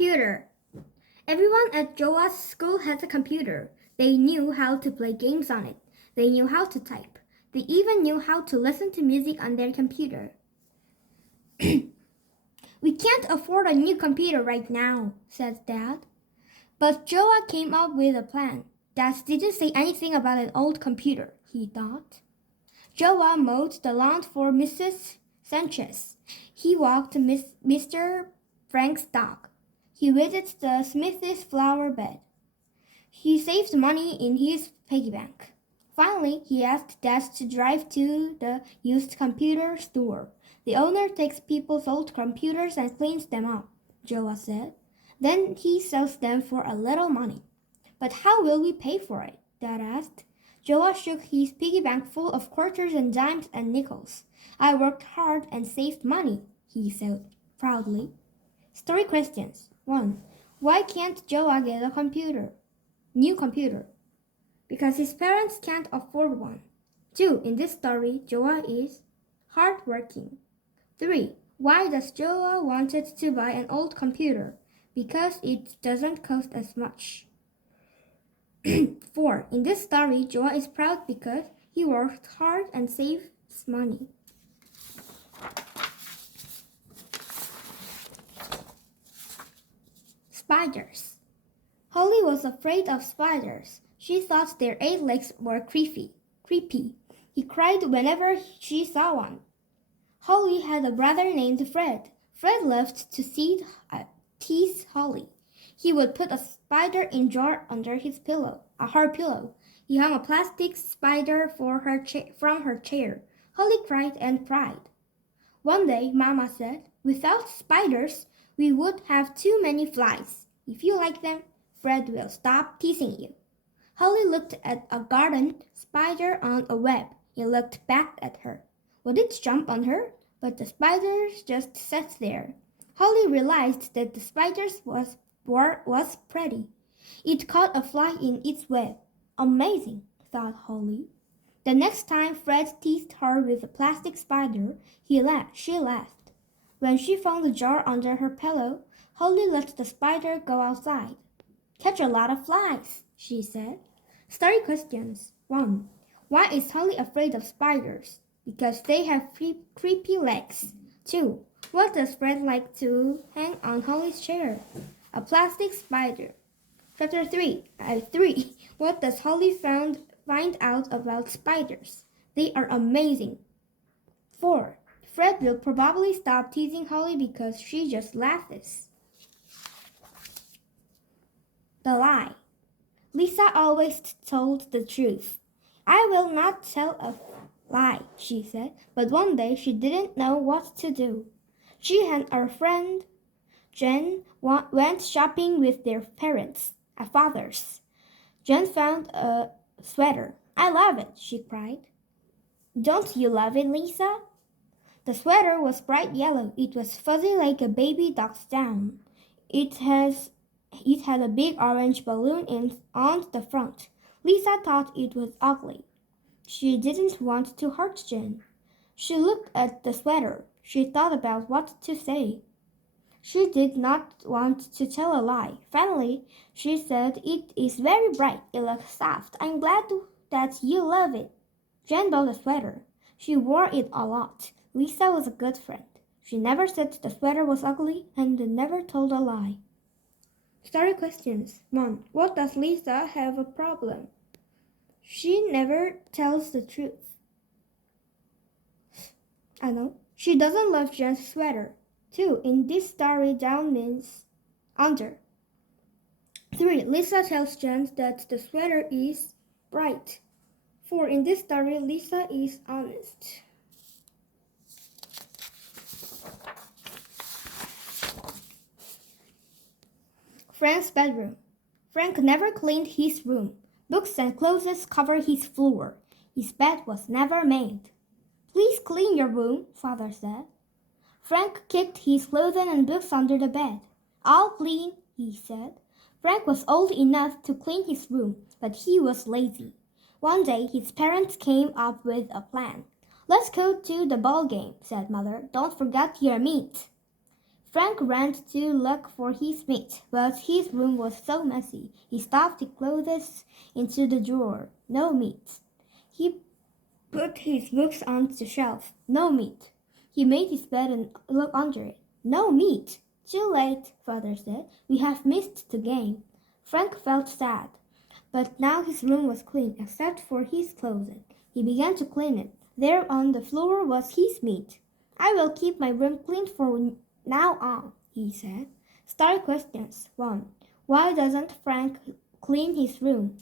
Computer. Everyone at Joa's school had a computer. They knew how to play games on it. They knew how to type. They even knew how to listen to music on their computer. We can't afford a new computer right now, said Dad. But Joa came up with a plan. Dad didn't say anything about an old computer, he thought. Joa mowed the lawn for Mrs. Sanchez. He walked Mr. Frank's dog. He visited the Smith's flower bed. He saved money in his piggy bank. Finally, he asked Dad to drive to the used computer store. The owner takes people's old computers and cleans them up, Joa said. Then he sells them for a little money. But how will we pay for it? Dad asked. Joa shook his piggy bank full of quarters and dimes and nickels. I worked hard and saved money, he said proudly. Story questions. 1. Why can't Joa get a new computer? Because his parents can't afford one. 2. In this story, Joa is hardworking. 3. Why does Joa wanted to buy an old computer? Because it doesn't cost as much. 4. In this story, Joa is proud because he worked hard and saves money. Spiders. Holly was afraid of spiders. She thought their 8 legs were creepy. He cried whenever she saw one. Holly had a brother named Fred. Fred loved to tease Holly. He would put a spider in jar under her pillow. He hung a plastic spider from her chair. Holly cried and cried. One day, Mama said, "Without spiders, we would have too many flies. If you like them, Fred will stop teasing you." Holly looked at a garden spider on a web. He looked back at her. Would it jump on her? But the spiders just sat there. Holly realized that the spider was pretty. It caught a fly in its web. Amazing, thought Holly. The next time Fred teased her with a plastic spider, she laughed. When she found the jar under her pillow, Holly let the spider go outside. "Catch a lot of flies," she said. Story questions. 1. Why is Holly afraid of spiders? Because they have creepy legs. 2. What does Fred like to hang on Holly's chair? A plastic spider. Chapter 3. 3. What does Holly find out about spiders? They are amazing. 4. Fred will probably stop teasing Holly because she just laughs. The lie. Lisa always told the truth. "I will not tell a lie," she said, but one day she didn't know what to do. She and her friend Jen went shopping with their fathers. Jen found a sweater. "I love it," she cried. "Don't you love it, Lisa?" The sweater was bright yellow. It was fuzzy like a baby dog's down. It had a big orange balloon on the front. Lisa thought it was ugly. She didn't want to hurt Jen. She looked at the sweater. She thought about what to say. She did not want to tell a lie. Finally, she said, "It is very bright. It looks soft. I'm glad that you love it." Jen bought a sweater. She wore it a lot. Lisa was a good friend. She never said the sweater was ugly and never told a lie. Story questions. 1. What does Lisa have a problem? She never tells the truth. She doesn't love Jen's sweater. 2. In this story, down means under. 3. Lisa tells Jen that the sweater is bright. 4. In this story, Lisa is honest. Frank's bedroom. Frank never cleaned his room. Books and clothes covered his floor. His bed was never made. "Please clean your room," Father said. Frank kicked his clothes and books under the bed. "I'll clean," he said. Frank was old enough to clean his room, but he was lazy. One day his parents came up with a plan. "Let's go to the ball game," said Mother. "Don't forget your meat." Frank ran to look for his meat, but his room was so messy. He stuffed his clothes into the drawer. No meat. He put his books on the shelf. No meat. He made his bed and looked under it. No meat. Too late, Father said. We have missed the game. Frank felt sad, but now his room was clean except for his clothing. He began to clean it. There on the floor was his meat. I will keep my room clean from now on, he said. Story questions. 1. Why doesn't Frank clean his room?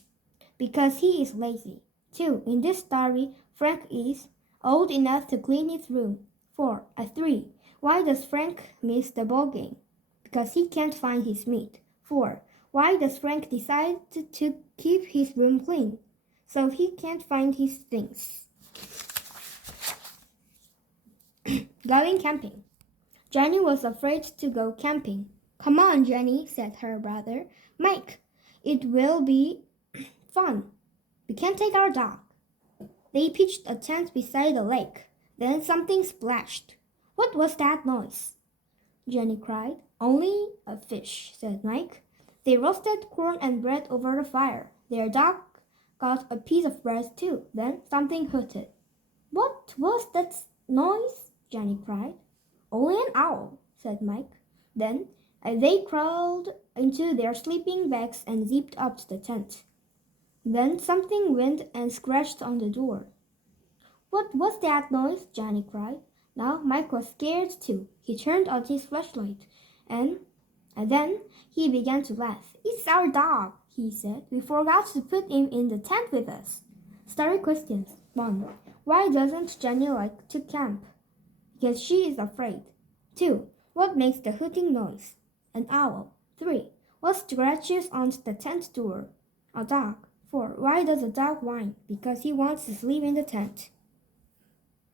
Because he is lazy. 2. In this story, Frank is old enough to clean his room. 3. Why does Frank miss the ball game? Because he can't find his meat. 4. Why does Frank decide to keep his room clean? So he can't find his things. Going camping. Jenny was afraid to go camping. Come on, Jenny, said her brother. Mike, it will be fun. We can take our dog. They pitched a tent beside the lake. Then something splashed. What was that noise? Jenny cried. Only a fish, said Mike. They roasted corn and bread over the fire. Their dog got a piece of bread too. Then something hooted. What was that noise? Jenny cried. Only an owl, said Mike. Then they crawled into their sleeping bags and zipped up to the tent. Then something went and scratched on the door. What was that noise? Johnny cried. Now Mike was scared too. He turned on his flashlight and then he began to laugh. It's our dog, he said. We forgot to put him in the tent with us. Story questions. 1. Why doesn't Jenny like to camp? Because she is afraid. 2. What makes the hooting noise? An owl. 3. What scratches on the tent door? A dog. 4. Why does a dog whine? Because he wants to sleep in the tent.